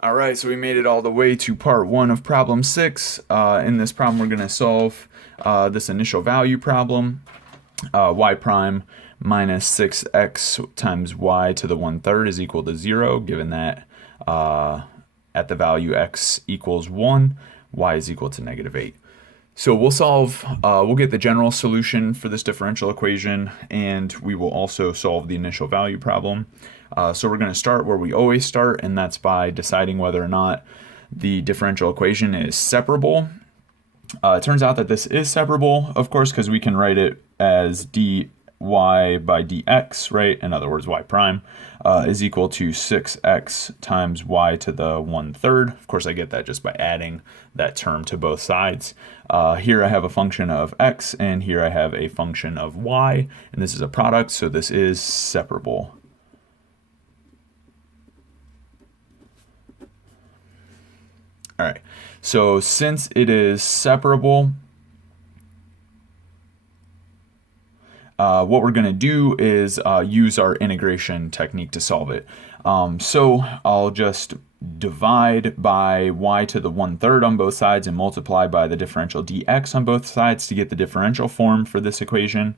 All right, so we made it all the way to part one of problem 6. In this problem, we're going to solve this initial value problem, y prime minus 6x times y to the 1/3 is equal to 0, given that at the value x equals 1, y is equal to -8. So we'll get the general solution for this differential equation, and we will also solve the initial value problem. So we're going to start where we always start, and that's by deciding whether or not the differential equation is separable. It turns out that this is separable, of course, because we can write it as dy by dx, right? In other words, y prime is equal to 6x times y to the 1/3. Of course, I get that just by adding that term to both sides. Here I have a function of x, and here I have a function of y, and this is a product, so this is separable. All right, so since it is separable, what we're going to do is use our integration technique to solve it. So I'll just divide by y to the 1/3 on both sides and multiply by the differential dx on both sides to get the differential form for this equation.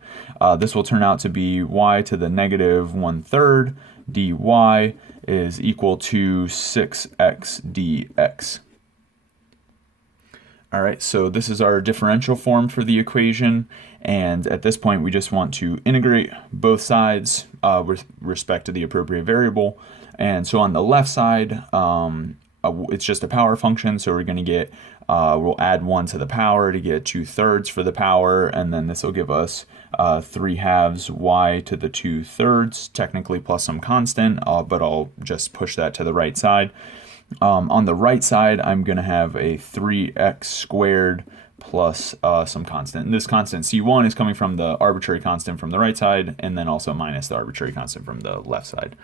This will turn out to be y to the -1/3 dy is equal to 6x dx. All right, so this is our differential form for the equation, and at this point we just want to integrate both sides with respect to the appropriate variable. And so on the left side, it's just a power function, so we're going to get, we'll add 1 to the power to get 2/3 for the power, and then this will give us 3/2 y to the 2/3, technically plus some constant, but I'll just push that to the right side. On the right side, I'm going to have a 3x squared plus some constant. And this constant c1 is coming from the arbitrary constant from the right side, and then also minus the arbitrary constant from the left side.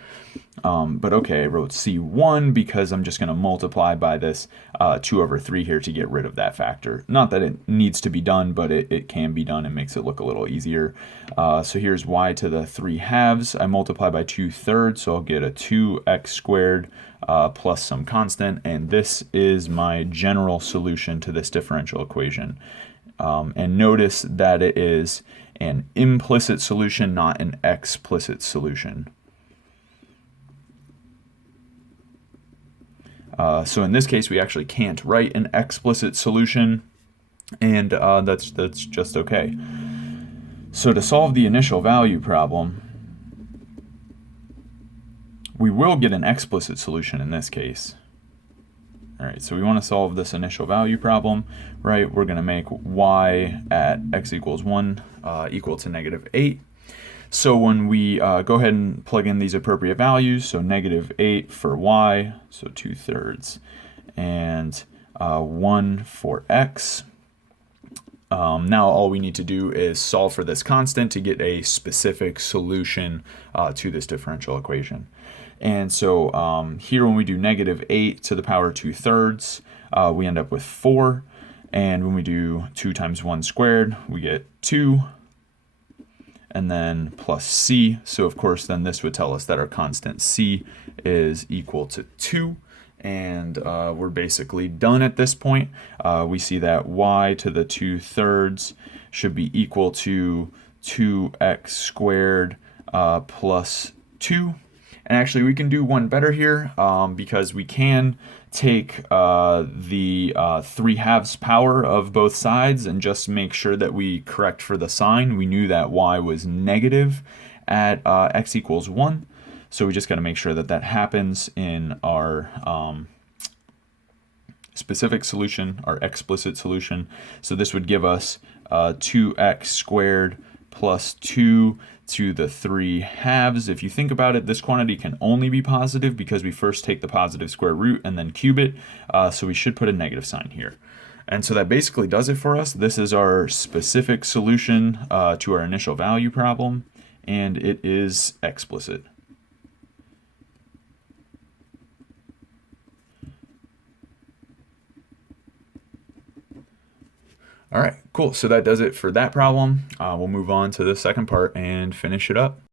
But okay, I wrote c1 because I'm just going to multiply by this 2/3 here to get rid of that factor. Not that it needs to be done, but it can be done and makes it look a little easier. So here's y to the 3/2. I multiply by 2/3, so I'll get a 2x squared plus some constant, and this is my general solution to this differential equation. And notice that it is an implicit solution, not an explicit solution. So in this case, we actually can't write an explicit solution, and that's just okay. So to solve the initial value problem, we will get an explicit solution in this case. All right, so we want to solve this initial value problem, right? We're going to make y at x equals 1 equal to -8. So when we go ahead and plug in these appropriate values, so -8 for y, so 2/3, and 1 for x. Now all we need to do is solve for this constant to get a specific solution to this differential equation. And so here when we do -8 to the power 2/3, we end up with 4. And when we do 2 times 1 squared, we get 2. And then plus c. So of course then this would tell us that our constant c is equal to 2. And we're basically done at this point. We see that y to the 2/3 should be equal to 2x squared plus 2. And actually we can do one better here because we can take the 3/2 power of both sides and just make sure that we correct for the sign. We knew that y was negative at x equals 1. So we just got to make sure that that happens in our specific solution, our explicit solution. So this would give us 2x squared plus 2 to the 3/2. If you think about it, this quantity can only be positive because we first take the positive square root and then cube it. So we should put a negative sign here. And so that basically does it for us. This is our specific solution to our initial value problem, and it is explicit. All right, cool. So that does it for that problem. We'll move on to the second part and finish it up.